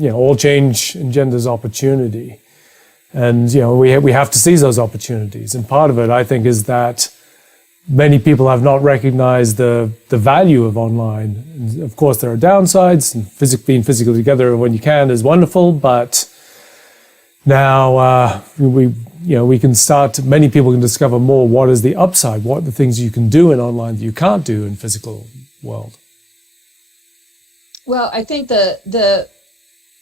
all change engenders opportunity. And, we have to seize those opportunities. And part of it, I think, is that many people have not recognized the value of online. And of course, there are downsides, and being physically together when you can is wonderful, but now we can many people can discover more what is the upside, what are the things you can do in online that you can't do in physical world. Well, I think the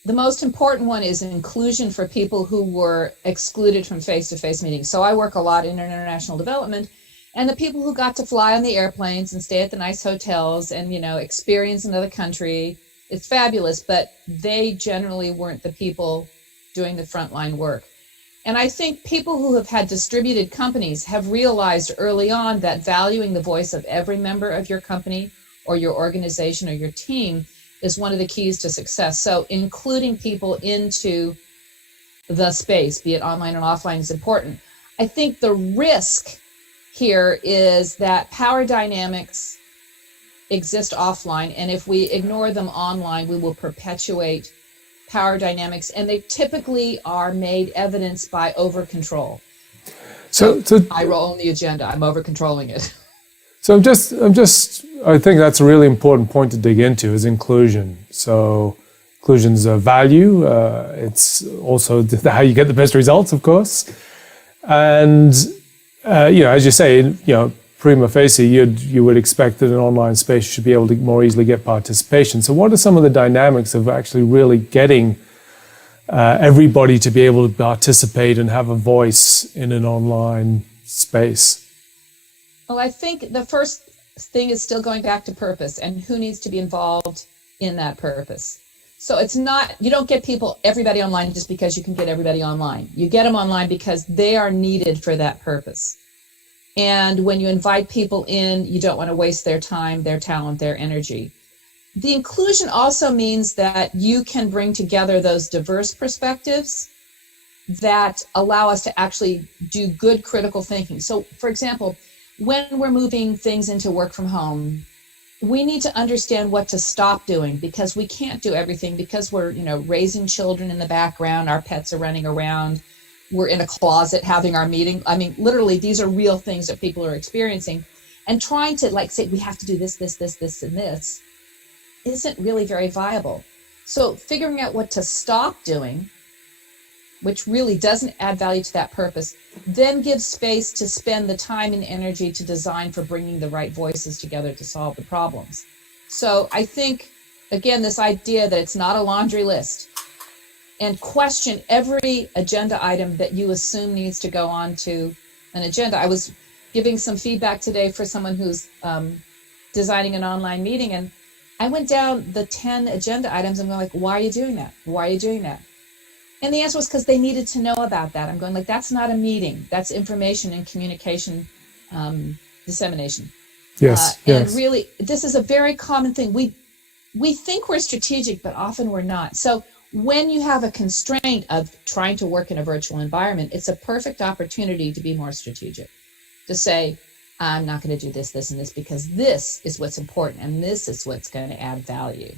most important one is inclusion for people who were excluded from face-to-face meetings. So I work a lot in international development, and the people who got to fly on the airplanes and stay at the nice hotels and, experience another country, it's fabulous, but they generally weren't the people doing the frontline work. And I think people who have had distributed companies have realized early on that valuing the voice of every member of your company or your organization or your team is one of the keys to success. So including people into the space, be it online or offline, is important. I think the risk here is that power dynamics exist offline, and if we ignore them online, we will perpetuate power dynamics, and they typically are made evidenced by over control. So I roll on the agenda, I'm over controlling it. So I think that's a really important point to dig into is inclusion. So inclusion's a value. It's also how you get the best results, of course. And as you say, prima facie, you would expect that an online space should be able to more easily get participation. So what are some of the dynamics of actually really getting everybody to be able to participate and have a voice in an online space? Well, I think the first thing is still going back to purpose and who needs to be involved in that purpose. So it's not, you don't get everybody online just because you can get everybody online. You get them online because they are needed for that purpose. And when you invite people in, you don't want to waste their time, their talent, their energy. The inclusion also means that you can bring together those diverse perspectives that allow us to actually do good critical thinking. So, for example, when we're moving things into work from home, we need to understand what to stop doing because we can't do everything because we're, raising children in the background, our pets are running around, we're in a closet having our meeting. I mean, literally, these are real things that people are experiencing. And trying to say, we have to do this, and this isn't really very viable. So figuring out what to stop doing, which really doesn't add value to that purpose, then gives space to spend the time and energy to design for bringing the right voices together to solve the problems. So I think, again, this idea that it's not a laundry list, and question every agenda item that you assume needs to go on to an agenda. I was giving some feedback today for someone who's designing an online meeting, and I went down the 10 agenda items and going why are you doing that? Why are you doing that? And the answer was because they needed to know about that. I'm going that's not a meeting. That's information and communication dissemination. Yes. And really, this is a very common thing. We think we're strategic, but often we're not. So when you have a constraint of trying to work in a virtual environment, it's a perfect opportunity to be more strategic. To say, I'm not going to do this, and this, because this is what's important, and this is what's going to add value.